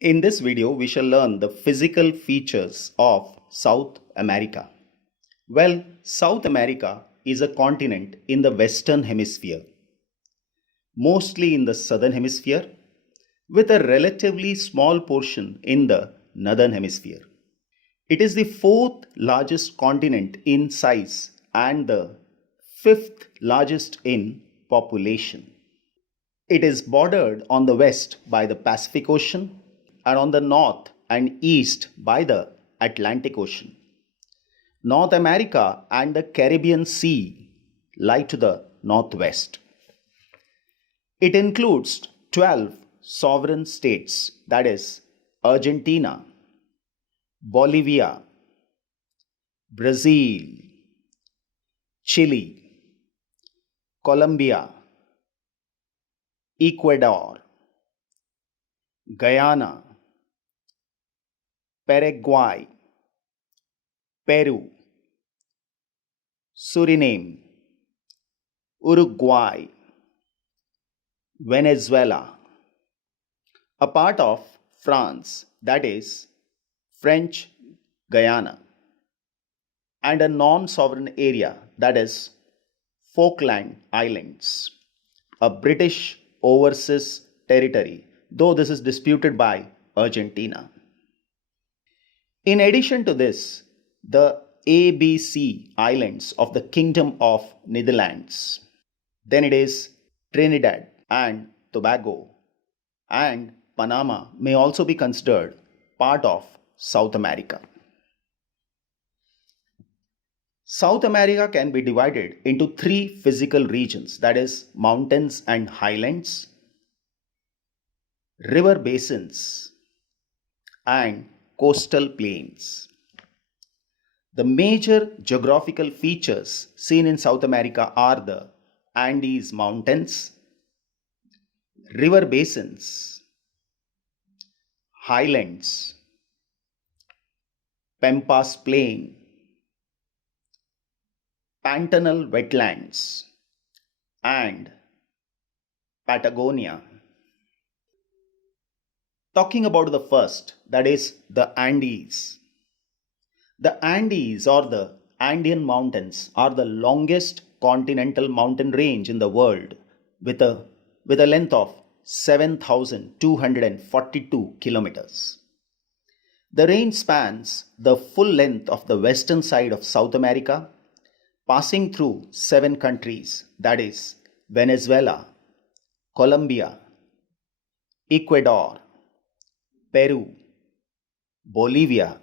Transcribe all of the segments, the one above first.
In this video, we shall learn the physical features of South America. Well, South America is a continent in the Western Hemisphere, mostly in the Southern Hemisphere, with a relatively small portion in the Northern Hemisphere. It is the fourth largest continent in size and the fifth largest in population. It is bordered on the west by the Pacific Ocean and on the north and east by the Atlantic Ocean. North America and the Caribbean Sea lie to the northwest. It includes 12 sovereign states, that is, Argentina, Bolivia, Brazil, Chile, Colombia, Ecuador, Guyana, Paraguay, Peru, Suriname, Uruguay, Venezuela, a part of France, that is, French Guyana, and a non-sovereign area, that is, Falkland Islands, a British overseas territory, though this is disputed by Argentina. In addition to this, the ABC Islands of the Kingdom of Netherlands, then it is Trinidad and Tobago, and Panama may also be considered part of South America. South America can be divided into three physical regions, that is, mountains and highlands, river basins, and coastal plains. The major geographical features seen in South America are the Andes Mountains, river basins, highlands, Pampas Plain, Pantanal wetlands, and Patagonia. Talking about the first, that is the Andes. The Andes or the Andean Mountains are the longest continental mountain range in the world with a length of 7,242 kilometers. The range spans the full length of the western side of South America, passing through 7 countries, that is, Venezuela, Colombia, Ecuador, Peru, Bolivia,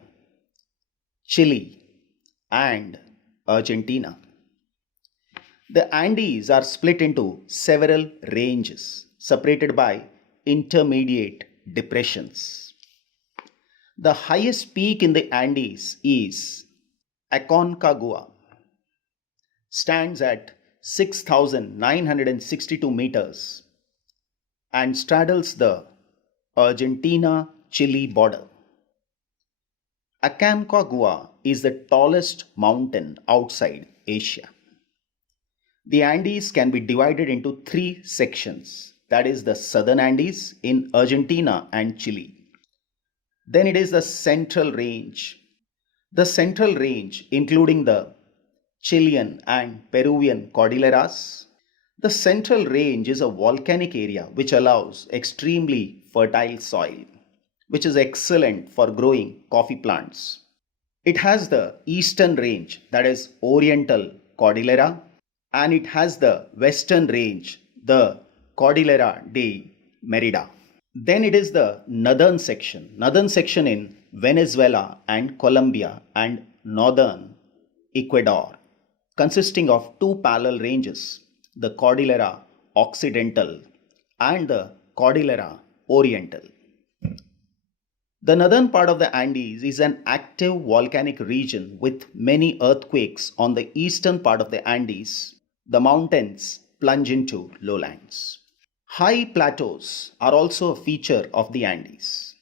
Chile, and Argentina. The Andes are split into several ranges separated by intermediate depressions. The highest peak in the Andes is Aconcagua, stands at 6,962 meters and straddles the Argentina-Chile border. Aconcagua is the tallest mountain outside Asia. The Andes can be divided into 3 sections, that is the Southern Andes in Argentina and Chile. Then it is the Central Range. The Central Range, including the Chilean and Peruvian Cordilleras. The Central Range is a volcanic area which allows extremely fertile soil, which is excellent for growing coffee plants. It has the Eastern Range, that is Oriental Cordillera, and it has the Western Range, the Cordillera de Merida. Then it is the northern section in Venezuela and Colombia and northern Ecuador, consisting of 2 parallel ranges, the Cordillera Occidental and the Cordillera Oriental. The northern part of the Andes is an active volcanic region with many earthquakes. On the eastern part of the Andes, the mountains plunge into lowlands. High plateaus are also a feature of the Andes.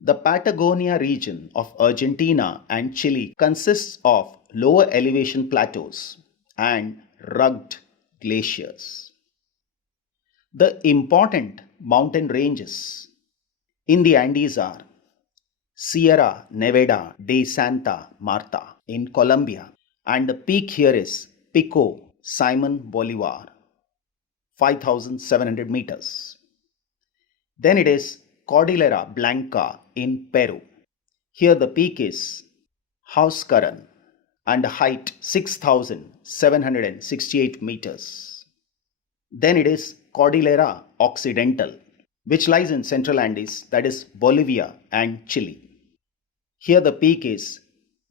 The Patagonia region of Argentina and Chile consists of lower elevation plateaus and rugged glaciers. The important mountain ranges in the Andes are Sierra Nevada de Santa Marta in Colombia, and the peak here is Pico Simon Bolivar, 5,700 meters. Then it is Cordillera Blanca in Peru. Here the peak is Hauskarren and height 6,768 meters. Then it is Cordillera Occidental, which lies in Central Andes, that is Bolivia and Chile. Here the peak is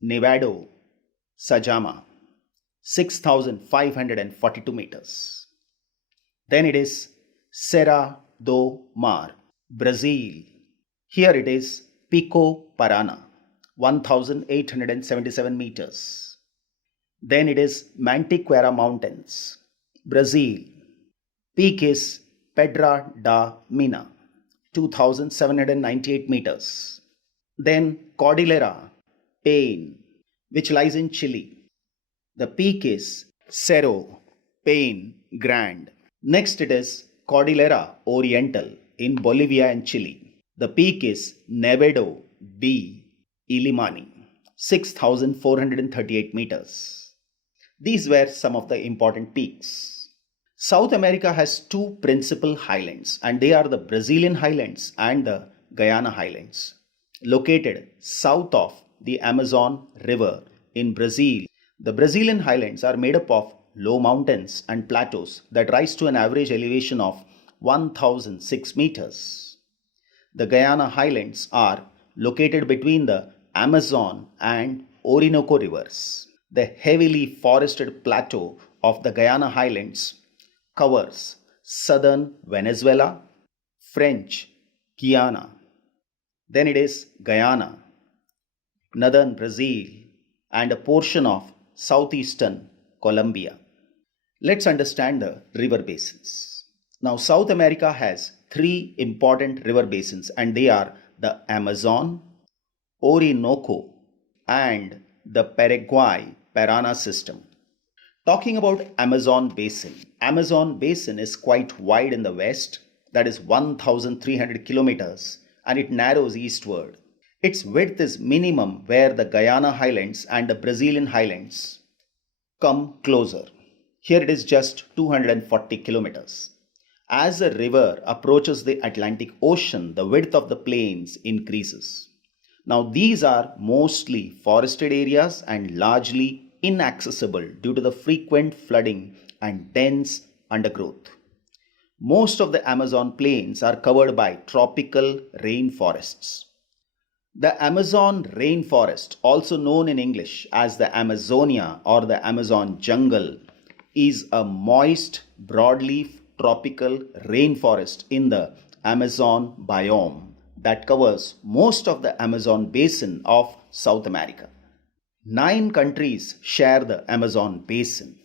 Nevado Sajama, 6,542 meters. Then it is Serra do Mar, Brazil. Here it is Pico Parana, 1,877 meters. Then it is Mantiqueira Mountains, Brazil. Peak is Pedra da Mina, 2,798 meters. Then Cordillera Paine, which lies in Chile. The peak is Cerro Paine Grande. Next it is Cordillera Oriental in Bolivia and Chile. The peak is Nevado de Illimani, 6,438 meters. These were some of the important peaks. South America has two principal highlands, and they are the Brazilian highlands and the Guyana highlands. Located south of the Amazon River in Brazil, the Brazilian highlands are made up of low mountains and plateaus that rise to an average elevation of 1,006 meters. The Guyana highlands are located between the Amazon and Orinoco rivers. The heavily forested plateau of the Guyana highlands covers southern Venezuela, French Guiana. Then it is Guyana, northern Brazil, and a portion of southeastern Colombia. Let's understand the river basins. Now, South America has three important river basins, and they are the Amazon, Orinoco, and the Paraguay-Parana system. Talking about Amazon Basin is quite wide in the west, that is 1,300 kilometers, and it narrows eastward. Its width is minimum where the Guyana highlands and the Brazilian highlands come closer. Here it is just 240 kilometers. As the river approaches the Atlantic Ocean, the width of the plains increases. Now these are mostly forested areas and largely inaccessible due to the frequent flooding and dense undergrowth. Most of the Amazon plains are covered by tropical rainforests. The Amazon rainforest, also known in English as the Amazonia or the Amazon jungle, is a moist broadleaf tropical rainforest in the Amazon biome that covers most of the Amazon basin of South America. 9 countries share the Amazon basin.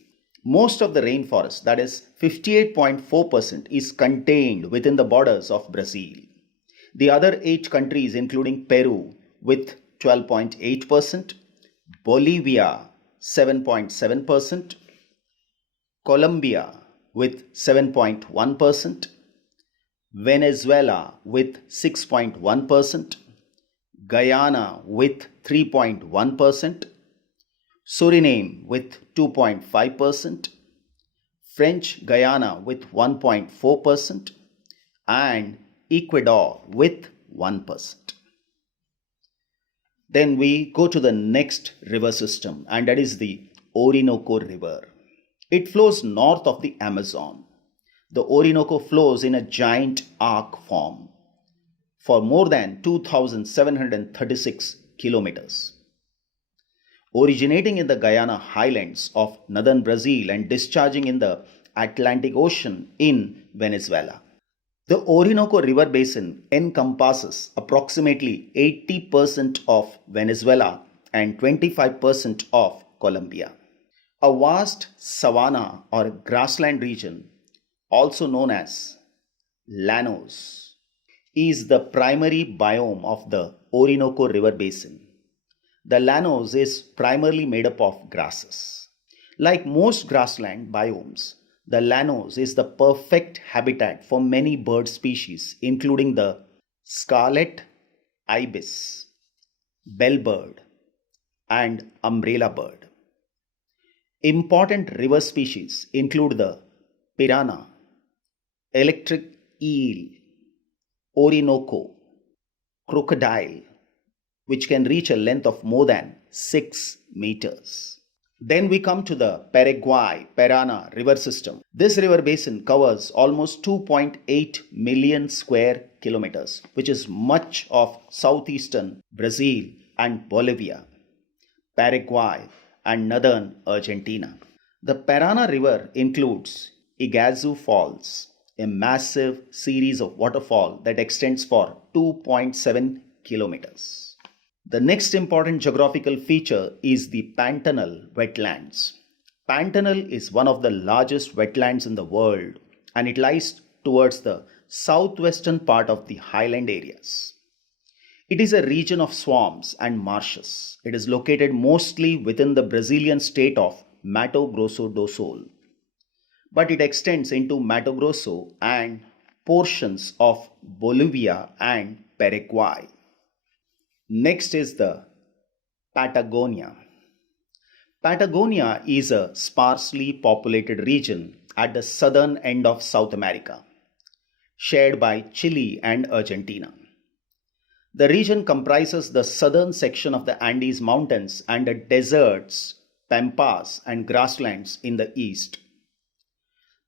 Most of the rainforest, that is 58.4%, is contained within the borders of Brazil. The other 8 countries, including Peru with 12.8%, Bolivia 7.7%, Colombia with 7.1%, Venezuela with 6.1%, Guyana with 3.1%, Suriname with 2.5%, French Guyana with 1.4%, and Ecuador with 1%. Then we go to the next river system, and that is the Orinoco River. It flows north of the Amazon. The Orinoco flows in a giant arc form for more than 2,736 kilometers. Originating in the Guyana highlands of northern Brazil and discharging in the Atlantic Ocean in Venezuela. The Orinoco River Basin encompasses approximately 80% of Venezuela and 25% of Colombia. A vast savanna or grassland region, also known as llanos, is the primary biome of the Orinoco River Basin. The llanos is primarily made up of grasses. Like most grassland biomes, the llanos is the perfect habitat for many bird species, including the scarlet ibis, bellbird, and umbrella bird. Important river species include the piranha, electric eel, orinoco, crocodile, which can reach a length of more than 6 meters. Then we come to the Paraguay Parana river system. This river basin covers almost 2.8 million square kilometers, which is much of southeastern Brazil and Bolivia, Paraguay, and northern Argentina. The Parana River includes Iguazu Falls, a massive series of waterfall that extends for 2.7 kilometers. The next important geographical feature is the Pantanal wetlands. Pantanal is one of the largest wetlands in the world and it lies towards the southwestern part of the highland areas. It is a region of swamps and marshes. It is located mostly within the Brazilian state of Mato Grosso do Sul, but it extends into Mato Grosso and portions of Bolivia and Paraguay. Next is the Patagonia. Patagonia is a sparsely populated region at the southern end of South America, shared by Chile and Argentina. The region comprises the southern section of the Andes Mountains and the deserts, pampas, and grasslands in the east.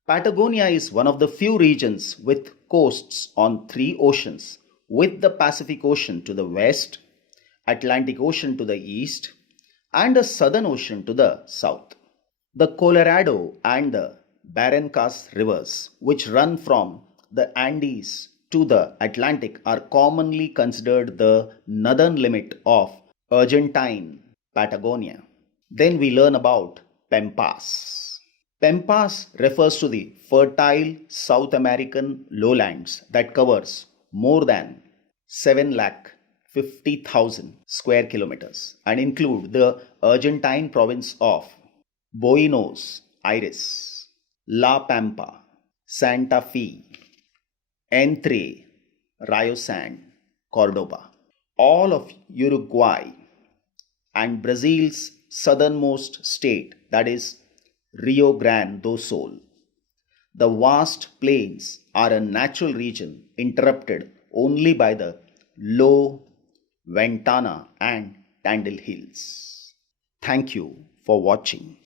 Patagonia is one of the few regions with coasts on three oceans, with the Pacific Ocean to the west, Atlantic Ocean to the east, and the Southern Ocean to the south. The Colorado and the Barrancas rivers, which run from the Andes to the Atlantic, are commonly considered the northern limit of Argentine Patagonia. Then we learn about Pampas. Pampas refers to the fertile South American lowlands that covers more than 7,50,000 square kilometers and include the Argentine province of Buenos Aires, La Pampa, Santa Fe, Entre, Rio Cordoba, all of Uruguay, and Brazil's southernmost state, that is Rio Grande do Sul. The vast plains are a natural region interrupted only by the low Ventana and Tandil Hills. Thank you for watching.